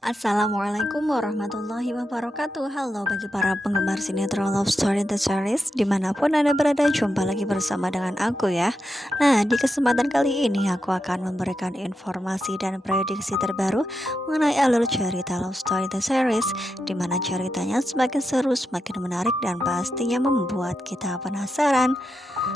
Assalamualaikum warahmatullahi wabarakatuh. Halo bagi para penggemar sinetron Love Story The Series, dimanapun Anda berada, jumpa lagi bersama dengan aku ya. Nah, di kesempatan kali ini aku akan memberikan informasi dan prediksi terbaru mengenai alur cerita Love Story The Series, dimana ceritanya semakin seru, semakin menarik, dan pastinya membuat kita penasaran.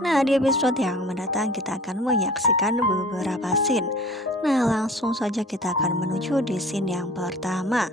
Nah, di episode yang mendatang kita akan menyaksikan beberapa scene. Nah, langsung saja kita akan menuju di scene yang pertama.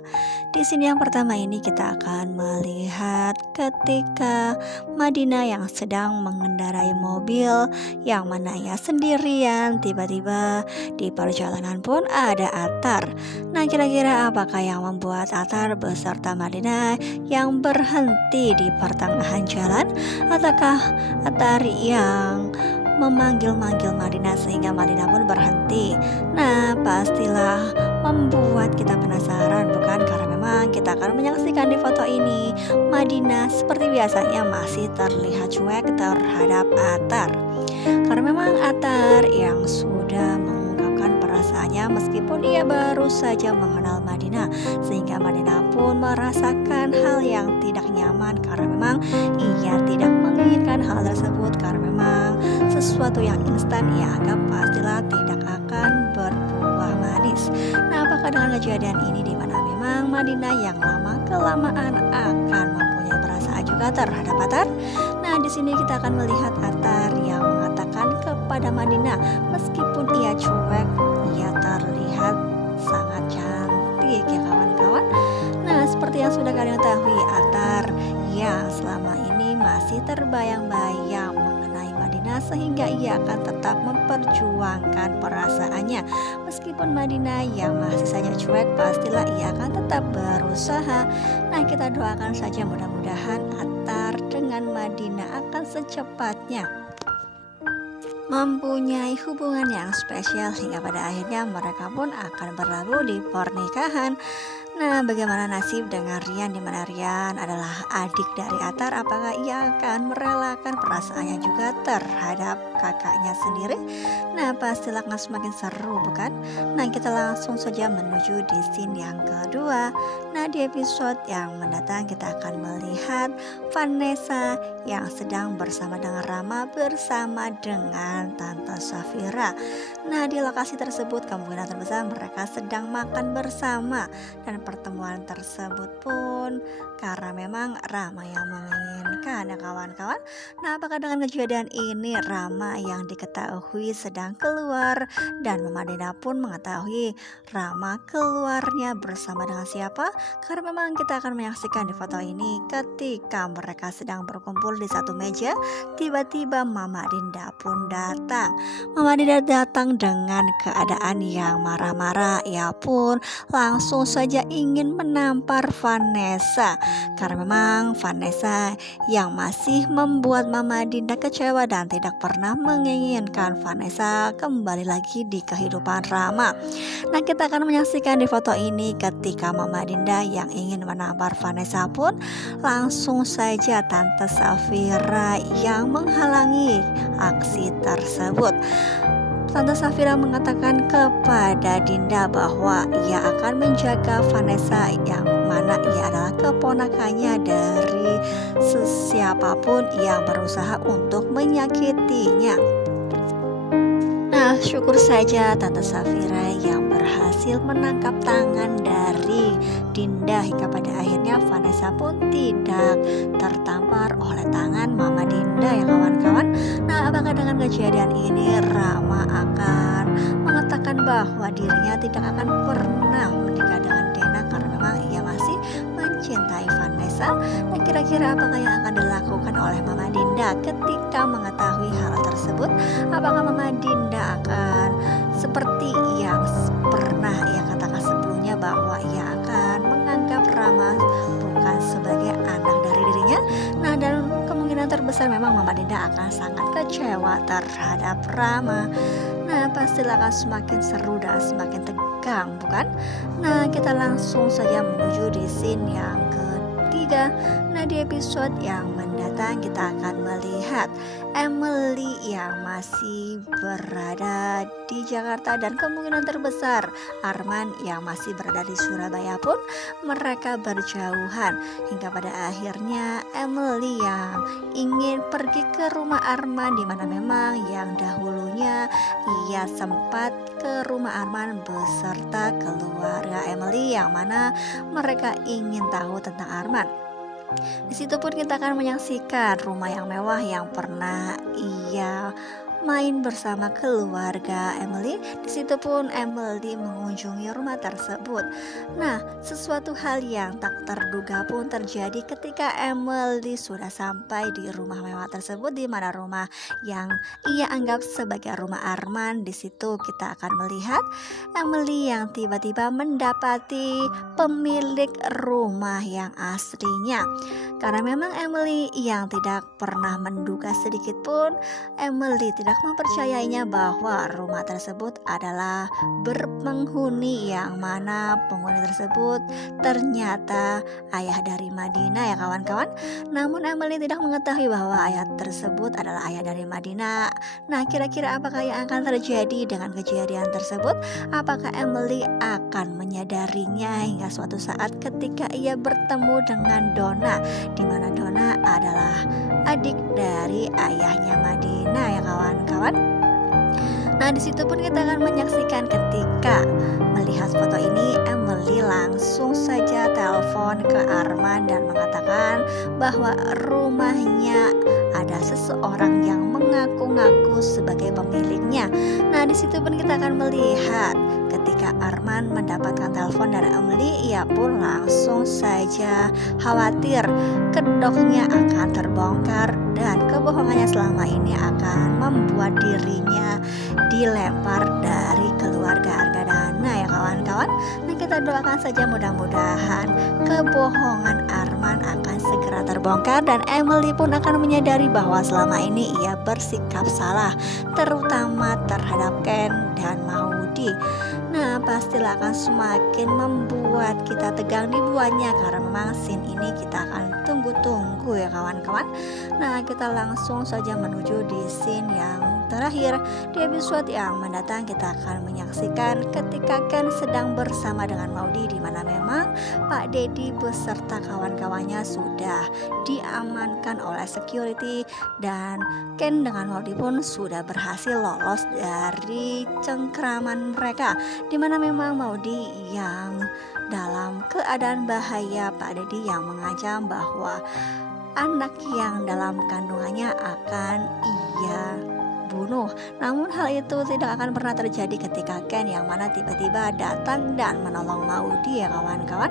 Di scene yang pertama ini kita akan melihat ketika Madinah yang sedang mengendarai mobil, yang mana ia sendirian. Tiba-tiba di perjalanan pun ada Atar. Nah, kira-kira apakah yang membuat Atar beserta Madinah yang berhenti di pertengahan jalan? Ataukah Atar yang memanggil-manggil Madinah sehingga Madinah pun berhenti? Nah, pastilah membuat kita penasaran, bukan? Karena memang kita akan menyaksikan di foto ini Madinah seperti biasanya masih terlihat cuek terhadap Atar. Karena memang Atar yang sudah mengungkapkan perasaannya meskipun ia baru saja mengenal Madinah, sehingga Madinah pun merasakan hal yang tidak nyaman karena memang ia tidak menginginkan hal tersebut, karena memang sesuatu yang instan ia anggap pastilah tidak akan berbuah manis. Nah, apakah dengan kejadian ini di mana memang Madinah yang lama kelamaan akan mempunyai perasaan juga terhadap Atar? Nah, di sini kita akan melihat Atar yang mengatakan kepada Madinah, meskipun ia cuek, ia terlihat sangat cantik ya kawan-kawan. Nah, seperti yang sudah kalian ketahui, Atar yang selama ini masih terbayang-bayang mengenai Madinah, sehingga ia akan tetap memperjuangkan perasaannya. Meskipun Madinah yang masih saja cuek, pastilah ia akan tetap berusaha. Nah, kita doakan saja mudah-mudahan Atar dengan Madinah akan secepatnya mempunyai hubungan yang spesial hingga pada akhirnya mereka pun akan berlabuh di pernikahan. Nah, bagaimana nasib dengan Rian, di mana Rian adalah adik dari Atar? Apakah ia akan merelakan perasaannya juga terhadap kakaknya sendiri? Nah, pastilah akan semakin seru, bukan? Nah, kita langsung saja menuju di scene yang kedua. Nah, di episode yang mendatang kita akan melihat Vanessa yang sedang bersama dengan Rama bersama dengan Tante Safira. Nah, di lokasi tersebut kemungkinan terbesar mereka sedang makan bersama, dan pertemuan tersebut pun karena memang Rama yang menginginkan ya kawan-kawan. Nah, apakah dengan kejadian ini Rama yang diketahui sedang keluar dan Mama Dina pun mengetahui Rama keluarnya bersama dengan siapa? Karena memang kita akan menyaksikan di foto ini ketika mereka sedang berkumpul di satu meja, tiba-tiba Mama Dinda pun datang. Mama Dinda datang dengan keadaan yang marah-marah. Ia pun langsung saja ingin menampar Vanessa, karena memang Vanessa yang masih membuat Mama Dinda kecewa dan tidak pernah menginginkan Vanessa kembali lagi di kehidupan Rama. Nah, kita akan menyaksikan di foto ini ketika Mama Dinda yang ingin menampar Vanessa pun langsung saja Tante Safira yang menghalangi aksi tersebut. Tante Safira mengatakan kepada Dinda bahwa ia akan menjaga Vanessa, yang mana ia adalah keponakannya dari siapapun yang berusaha untuk menyakitinya. Nah, syukur saja Tante Safira yang berhasil menangkap tangan dari Dinda hingga pada akhirnya Vanessa pun tidak tertampar oleh tangan Mama Dinda ya kawan-kawan. Nah, apakah dengan kejadian ini Rama akan mengatakan bahwa dirinya tidak akan pernah menikah dengan Dena karena memang ia masih mencintai Vanessa? Dan kira-kira apakah yang akan dilakukan oleh Mama Dinda ketika mengetahui hal tersebut? Apakah Mama Dinda akan seperti yang pernah ia katakan sebelumnya bahwa ia akan menganggap Rama bukan sebagai anak dari dirinya? Nah, dan kemungkinan terbesar memang Mama Dinda akan sangat kecewa terhadap Rama. Nah, pastilah akan semakin seru dan semakin tegang, bukan? Nah, kita langsung saja menuju di scene yang ketiga. Nah, di episode yang mendatang mendatang kita akan melihat Emily yang masih berada di Jakarta dan kemungkinan terbesar Arman yang masih berada di Surabaya pun mereka berjauhan hingga pada akhirnya Emily yang ingin pergi ke rumah Arman, di mana memang yang dahulunya ia sempat ke rumah Arman beserta keluarga Emily yang mana mereka ingin tahu tentang Arman. Di situ pun kita akan menyaksikan rumah yang mewah yang pernah ia main bersama keluarga Emily. Di situ pun Emily mengunjungi rumah tersebut. Nah, sesuatu hal yang tak terduga pun terjadi ketika Emily sudah sampai di rumah mewah tersebut, di mana rumah yang ia anggap sebagai rumah Arman. Di situ kita akan melihat Emily yang tiba-tiba mendapati pemilik rumah yang aslinya. Karena memang Emily yang tidak pernah menduga sedikit pun, Emily tidak mempercayainya bahwa rumah tersebut adalah berpenghuni, yang mana penghuni tersebut ternyata ayah dari Madinah ya kawan-kawan. Namun Emily tidak mengetahui bahwa ayah tersebut adalah ayah dari Madinah. Nah, kira-kira apakah yang akan terjadi dengan kejadian tersebut? Apakah Emily akan menyadarinya hingga suatu saat ketika ia bertemu dengan Donna, di mana Donna adalah adik dari ayahnya Madinah ya kawan-kawan. Nah, di situ pun kita akan menyaksikan ketika melihat foto ini, Emily langsung saja telepon ke Arman dan mengatakan bahwa rumahnya ada seseorang yang mengaku-ngaku sebagai pemiliknya. Nah, di situ pun kita akan melihat ketika Arman mendapatkan telepon dari Emily, ia pun langsung saja khawatir kedoknya akan terbongkar dan kebohongannya selama ini akan membuat dirinya dilempar dari keluarga Argadana ya kawan-kawan. Nah, kita doakan saja mudah-mudahan kebohongan Arman akan segera terbongkar dan Emily pun akan menyadari bahwa selama ini ia bersikap salah, terutama terhadap Ken dan Maudy. Nah, pastilah akan semakin membuat kita tegang di buahnya, karena memang scene ini kita akan tunggu-tunggu ya kawan-kawan. Nah, kita langsung saja menuju di scene yang terakhir. Di episode yang mendatang kita akan menyaksikan ketika Ken sedang bersama dengan Maudy, di mana memang Pak Deddy beserta kawan-kawannya sudah diamankan oleh security dan Ken dengan Maudy pun sudah berhasil lolos dari cengkraman mereka, di mana memang Maudy yang dalam keadaan bahaya. Pak Deddy yang mengancam bahwa anak yang dalam kandungannya akan ia bunuh. Namun hal itu tidak akan pernah terjadi ketika Ken yang mana tiba-tiba datang dan menolong Maudy ya kawan-kawan.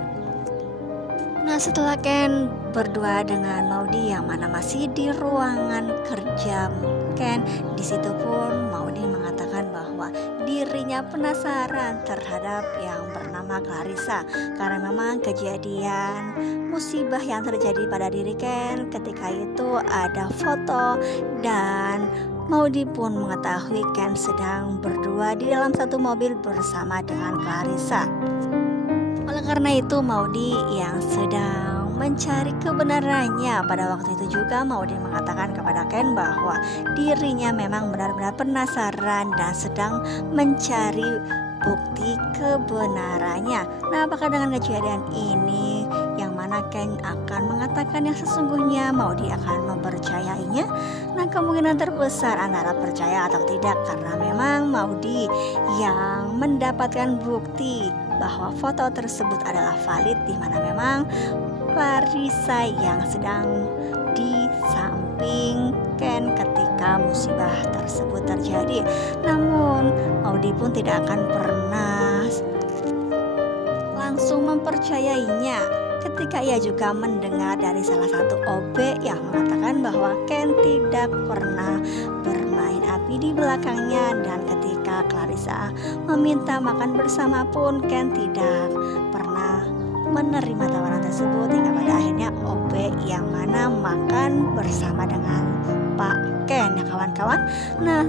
Nah, setelah Ken berdua dengan Maudy yang mana masih di ruangan kerja Ken, di situ pun Maudy mengatakan bahwa dirinya penasaran terhadap yang bernama Clarissa, karena memang kejadian musibah yang terjadi pada diri Ken ketika itu ada foto dan Maudy pun mengetahui Ken sedang berdua di dalam satu mobil bersama dengan Clarissa. Oleh karena itu Maudy yang sedang mencari kebenarannya. Pada waktu itu juga Maudy mengatakan kepada Ken bahwa dirinya memang benar-benar penasaran dan sedang mencari bukti kebenarannya. Nah, apakah dengan kejadian ini yang mana Ken akan mengatakan yang sesungguhnya, Maudy akan mempercayainya? Nah, kemungkinan terbesar antara percaya atau tidak, karena memang Maudy yang mendapatkan bukti bahwa foto tersebut adalah valid, di mana memang Clarissa yang sedang di samping Ken ketika musibah tersebut terjadi. Namun Maudy pun tidak akan pernah langsung mempercayainya ketika ia juga mendengar dari salah satu OB yang mengatakan bahwa Ken tidak pernah bermain api di belakangnya, dan ketika Clarissa meminta makan bersama pun Ken tidak pernah menerima tawaran tersebut, hingga pada akhirnya OB yang mana makan bersama dengan Pak Ken ya kawan-kawan. Nah,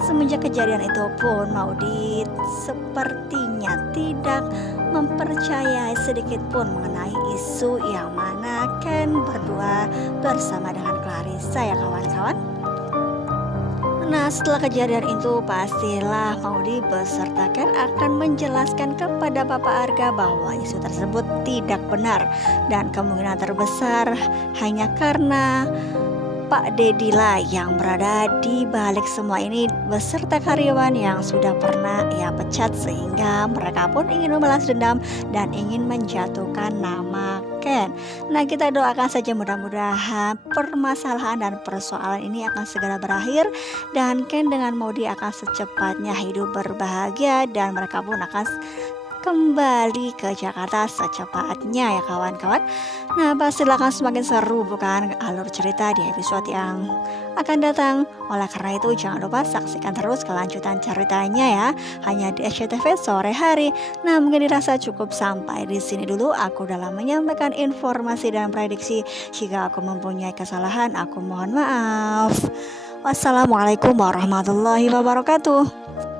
Semenjak kejadian itu pun Maudy sepertinya tidak mempercayai sedikit pun mengenai isu yang mana Ken berdua bersama dengan Clarissa ya kawan-kawan. Nah, setelah kejadian itu pastilah Maudy beserta Ken akan menjelaskan kepada Papa Arga bahwa isu tersebut tidak benar dan kemungkinan terbesar hanya karena Pak Dedi lah yang berada di balik semua ini beserta karyawan yang sudah pernah ia pecat, sehingga mereka pun ingin membalas dendam dan ingin menjatuhkan nama Ken. Nah, kita doakan saja mudah-mudahan permasalahan dan persoalan ini akan segera berakhir dan Ken dengan Maudy akan secepatnya hidup berbahagia dan mereka pun akan kembali ke Jakarta secepatnya ya kawan-kawan. Nah, pastilah akan semakin seru bukan alur cerita di episode yang akan datang. Oleh karena itu jangan lupa saksikan terus kelanjutan ceritanya ya, hanya di SCTV sore hari. Nah, mungkin dirasa cukup sampai di sini dulu aku dalam menyampaikan informasi dan prediksi. Jika aku mempunyai kesalahan, aku mohon maaf. Wassalamualaikum warahmatullahi wabarakatuh.